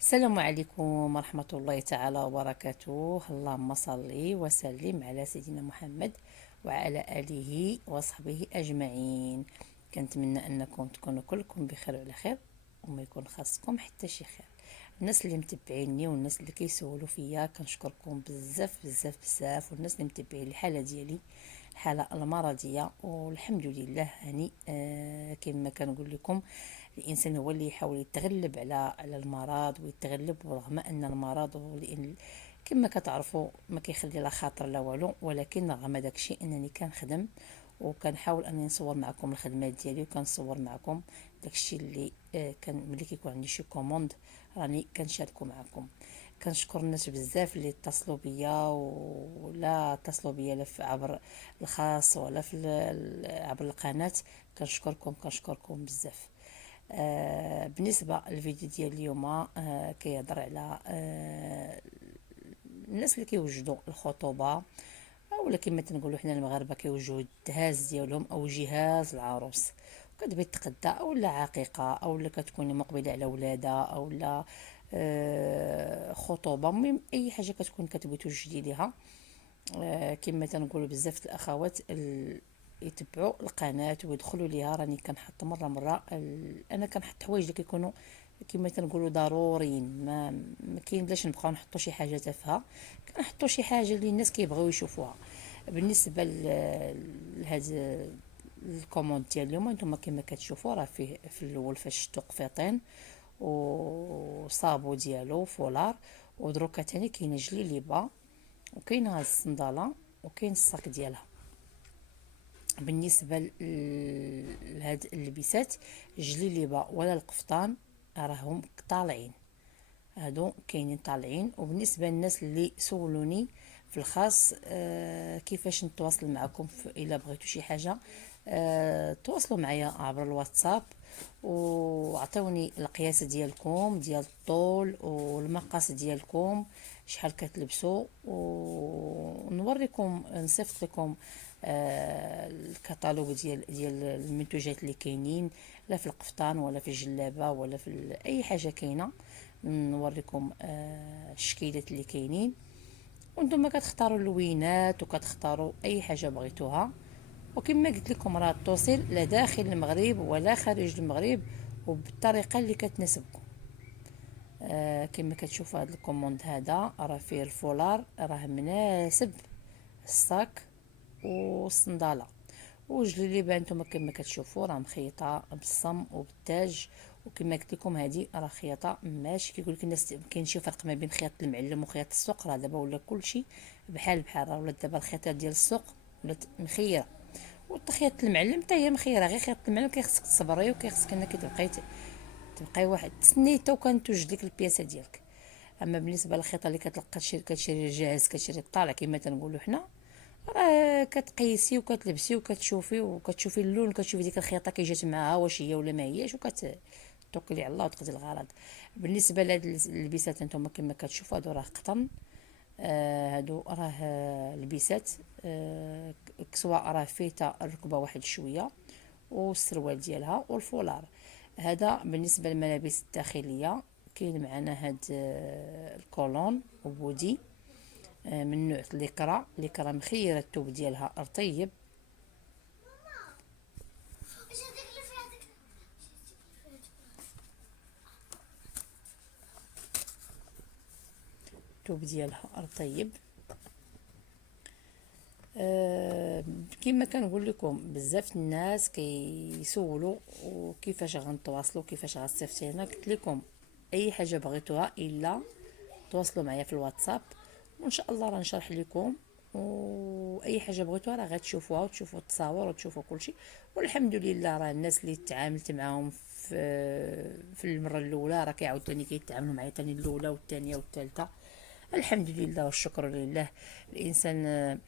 السلام عليكم ورحمة الله تعالى وبركاته. اللهم صل وسلم على سيدنا محمد وعلى آله وصحبه أجمعين. كنتمنى أنكم تكونوا كلكم بخير وعلى خير، وما يكون خاصكم حتى شي خير. الناس اللي متبعيني والناس اللي كيسولوا فيا كنشكركم بزاف بزاف بزاف، والناس اللي متبعين الحالة ديالي، الحالة المرضية، والحمد لله هاني. كما كنقول لكم، الانسان هو اللي يحاول يتغلب على المرض ويتغلب، رغم ان المرض كما كتعرفوا ما كيخلي لا خاطر لا والو، ولكن رغم داكشي انني كنخدم وكنحاول انني نصور معكم الخدمات ديالي، وكنصور معكم داكشي اللي كان ملي كيكون عندي شي كوموند راني كنشاركو معكم. كنشكر الناس بزاف اللي اتصلوا بيا ولا اتصلوا بيا لا عبر الخاص ولا عبر القناه. كنشكركم بزاف. بالنسبه للفيديو ديال اليوم، كيهضر على الناس اللي كيوجدوا الخطوبه، اولا كما تنقولوا حنا المغاربه كيوجدوا الدهاز ديالهم او جهاز العروس. كتبغي تقدا اولا عقيقه اولا كتكوني مقبله على ولاده اولا خطوبه، المهم اي حاجه كتكون كتبغي توجدي ليها. كما تنقولوا بزاف الاخوات يتبعوا القناه ويدخلوا ليها. راني كنحط مره انا كنحط حوايج اللي كيكونوا كما تنقولوا ضروريين. ما كاين بلاش نبقاو نحطوا شي حاجه تافهه، كنحطوا شي حاجه اللي الناس كيبغيو يشوفوها. بالنسبه لهذا الكوموند ديال اليوم، نتوما كما كتشوفوا راه فيه في الاول فاش شتو قفيطين وصابو ديالو فولار، ودروكا تاني كاينه جليليبه، وكاين هاد الصنداله، وكاين الصاك ديالها. بالنسبه لهاد اللبسات، جليليبه ولا القفطان راهم طالعين، هادو كاينين طالعين. وبالنسبه للناس اللي سولوني في الخاص كيفاش نتواصل معكم الا بغيتوا شي حاجه، تواصلوا معايا عبر الواتساب وعطوني القياس ديالكم ديال الطول والمقاس ديالكم، شحال كتلبسوا، ونوريكم نصيفط لكم الكتالوج ديال المنتوجات اللي كاينين، لا في القفطان ولا في الجلابه ولا في اي حاجه كاينه. نوريكم الشكيلات اللي كاينين، وانتم كتختاروا اللوينات وكتختاروا اي حاجه بغيتوها. وكما قلت لكم راه توصل لا داخل المغرب ولا خارج المغرب، وبالطريقه اللي كتناسبكم. كما كتشوفوا هذا الكوموند هذا راه فيه الفولار، راه مناسب الصاك والصنداله. وجليبه نتوما كما كتشوفوا راه مخيطه بالصم وبالتاج. وكما قلت لكم هذه راه خياطه ماشي كيقول لك الناس كاين شي فرق ما بين خياط المعلم وخياط السوق. راه دابا ولا كلشي بحال بحال، راه ولات دابا الخياطات ديال السوق ولات مخيره، والخياط المعلم حتى هي مخيره. غير خياط المعلم كيخصك تصبري وكيخصك انك تبقاي واحد تسني حتى وكان توجد لك البياسه ديالك. اما بالنسبه للخيطه اللي كتلقى كتشري جاهز، كتشري الطالع كما تنقولوا حنا، راه كتقيسي وكتلبسي وكتشوفي اللون، كتشوفي ديك الخياطه كي جات معاها واش هي ولا ما هياش، توكلي على الله وتقضي الغرض. بالنسبه لهاد اللبسات نتوما كما كتشوفوا هادو راه قطن. هادو راه لبسات كسوه راه فيتا الركبه واحد شويه، والسروال ديالها والفولار. هذا بالنسبه للملابس الداخليه. كاين معنا هاد الكولون وبودي من نوع ليكرا مخيره، الثوب ديالها رطيب. الثوب ديالها رطيب. كما كنقول لكم بزاف الناس كيسولوا وكيفاش غنتواصلوا كيفاش غتصيفطينا. قلت لكم اي حاجه بغيتوها الا تواصلوا معايا في الواتساب، وان شاء الله راه نشرح لكم. واي حاجه بغيتوها راه غتشوفوها وتشوفوا التصاور وتشوفوا كلشي. والحمد لله راه الناس اللي تعاملت معاهم في المره الاولى راه كيعاود ثاني كيتعاملوا معايا ثاني الاولى والثانيه والثالثه. الحمد لله والشكر لله. الانسان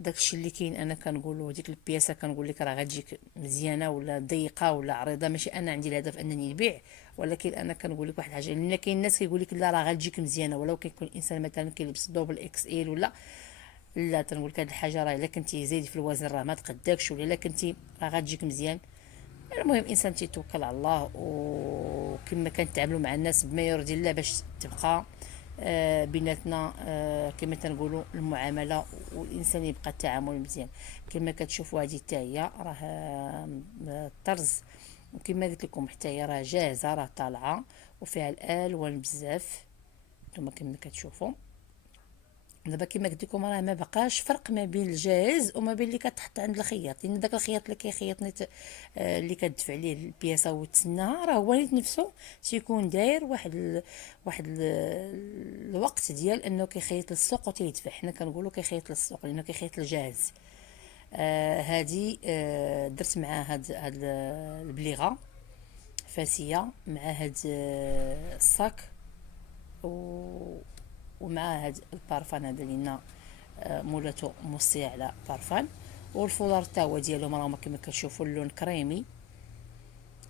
داكشي اللي كاين انا كنقولوا ديك البياسه كنقول لك راه غتجيك مزيانه ولا ضيقه ولا عريضه، ماشي انا عندي الهدف انني نبيع، ولكن انا كنقول لك واحد الحاجه، لان كاين الناس كيقول لك لا راه غتجيك مزيانه، ولو كيكون الانسان مثلا كيلبس دوبل اكس ال ولا لا. تنقول لك هاد الحاجه راه الا كنتي زايد في الوزن راه ما تقداكش، ولا الا كنتي راه غتجيك مزيان. المهم الانسان تيتوكل على الله، وكما كنتعاملوا مع الناس بما يرضي الله باش تبقى بيناتنا كما تنقولوا المعامله، والانسان يبقى التعامل مزيان. كما كتشوفوا هذه حتى هي راه طرز، وكما قلت لكم حتى هي راه جاهزه، راه طالعه وفيها الالوان بزاف. نتوما كما كتشوفوا دابا كما قلت لكم راه ما بقاش فرق ما بين الجاهز وما بين اللي كتحط عند الخياط، لان داك الخياط اللي كيخيط نيت اللي كتدفع عليه البياسه وتسناها، راه هو نيت نفسه تيكون داير الوقت ديال انه كيخيط للسوق وتيدفع. حنا كنقولوا كيخيط للسوق لانه كيخيط الجاهز. هذه درت مع هاد البليغه فاسيه مع هاد الصاك، ومع هاد البارفان هذا لينا مولاتو موصي على بارفان. والفولار تا هو ديالهم راهما كما كتشوفوا اللون كريمي،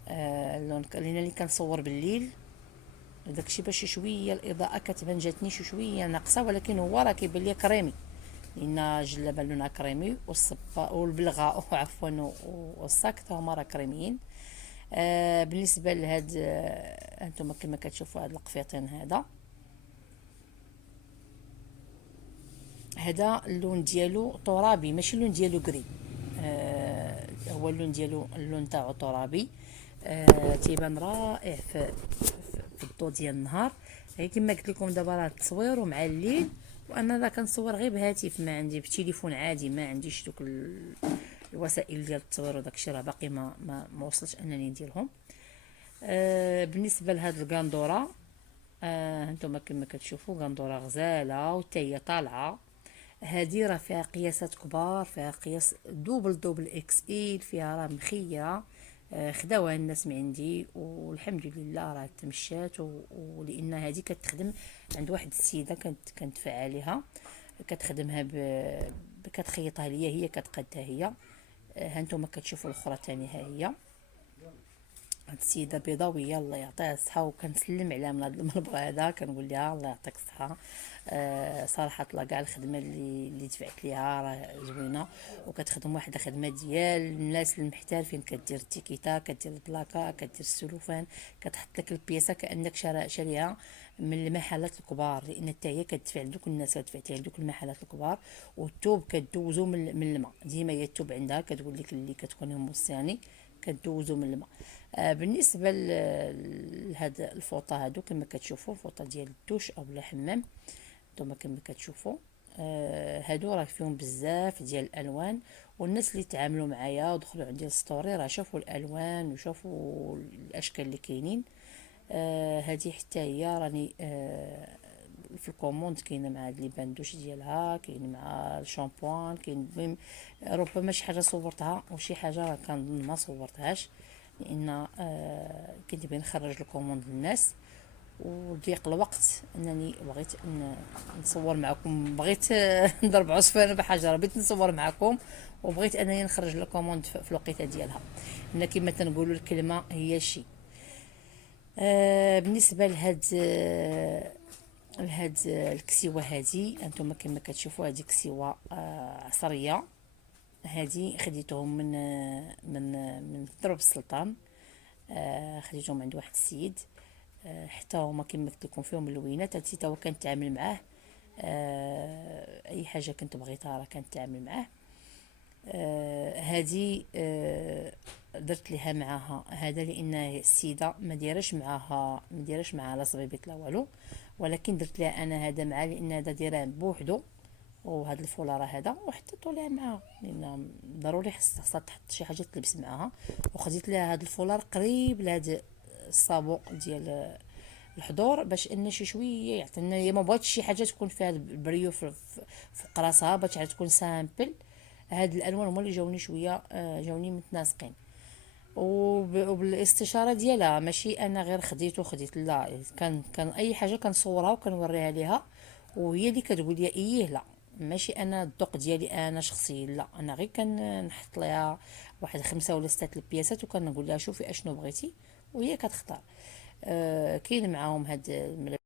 اللون لان اللي كنصور بالليل داكشي باش شويه الاضاءه كتبان جاتني شويه ناقصه، ولكن هو راه كيبان لي كريمي لان الجلابه لونها كريمي والصبا والبلغه عفوا والصاك تا هما راه كريميين. بالنسبه لهاد انتم كما كتشوفوا هاد القفيطين، هذا اللون ديالو ترابي ماشي اللون ديالو كري. هو اللون ديالو اللون تاعو ترابي. تيبان رائع في الضوء ديال النهار. غير كما قلت لكم دابا راه التصوير ومع الليل، وانا راه كنصور غير بهاتف، ما عندي بتليفون عادي، ما عنديش دوك الوسائل ديال التصوير وداك الشيء، راه باقي ما وصلتش انني نديرهم. بالنسبه لهاد القندوره، هانتوما كما كتشوفوا قندوره غزاله وتا هي طالعه. هذه راه فيها قياسات كبار، فيها قياس دوبل اكس ايل، فيها راه مخيره. خداوها الناس من عندي والحمد لله راه تمشات، ولان هذه كتخدم عند واحد السيده كندفع عليها، كتخدمها كتخيطها ليا هي، كتقادها هي. هانتوما كتشوفوا الاخرى تاني، ها هي هاد السيده بيضاويه الله يعطيها الصحه، وكنسلم عليها من هاد المنبر هذا، كنقول لها الله يعطيك الصحه. صراحه الله كاع الخدمه اللي دفعت ليها راه زوينه، وكتخدم واحد الخدمه ديال الناس المحترفين، كدير التيكيتا، كدير البلاكا، كدير السلوفان، كتحط لك البياسه كانك شاريها من المحلات الكبار، لان حتى هي كتدفع لدوك الناس، كتدفع لدوك المحلات الكبار. والثوب كدوزو من الماء، ديما هي الثوب عندها كتقول لك اللي كتكون موصياني كدوزو من الماء. بالنسبه لهاد الفوطه هادو كما كتشوفوا فوطه ديال الدوش او الحمام، نتوما كما كتشوفوا. هادو راه فيهم بزاف ديال الالوان، والناس اللي تعاملوا معايا ودخلوا عندي الستوري راه شافوا الالوان وشافوا الاشكال اللي كاينين. هذه حتى هي راني في الكوموند كاينه مع هاد لي باندوش ديالها، كاين مع الشامبوان، كاين المهم ربما شي حاجه صورتها وشي حاجه راه كنظن ما صورتهاش، لان كنت بغي نخرج الكوموند للناس وضيق الوقت انني بغيت نصور معكم، بغيت نضرب عصفور بحجر، بغيت نصور معكم وبغيت انني نخرج الكوموند في الوقيته ديالها، ان كما تنقولوا الكلمه هي شي. بالنسبه لهاد الكسيوه هذه، انتم كما كتشوفوا هذه كسيوه عصريه. هذه خديتهم من ضرب السلطان. خديتهم عند واحد السيد، حتى هما كما قلت لكم فيهم اللوينات. هادشي تا هو كنتعامل معاه، اي حاجه كنت بغيتها راه كنتعامل معاه. هذه درت لها معاها هذا لان السيده ما دايراش معاها لا صبيبيط لا والو، ولكن درت لها انا هذا معاه لان هذا دايره بوحدو، وهذا الفولار هذا وحتى طولها معاها لان ضروري خاصها تحط شي حاجه تلبس معاها. وخديت لها هذا الفولار قريب لهذا الصابو ديال الحضور باش ان شي شويه يعطينا، هي ما بغاتش شي حاجه تكون فيها البريو فوق راسها، باش تكون سامبل. هاد الالوان هما اللي جاوني شويه جاوني متناسقين، وبالاستشاره ديالها ماشي انا غير خديت لا، كان اي حاجه كنصورها وكنوريها ليها وهي اللي كتقول لي ايه لا، ماشي انا الذوق ديالي انا شخصيا، لا انا غير كنحط لها واحد 5 ولا 6 البياسات وكنقول لها شوفي اشنو بغيتي وهي كتختار. كاين معاهم هاد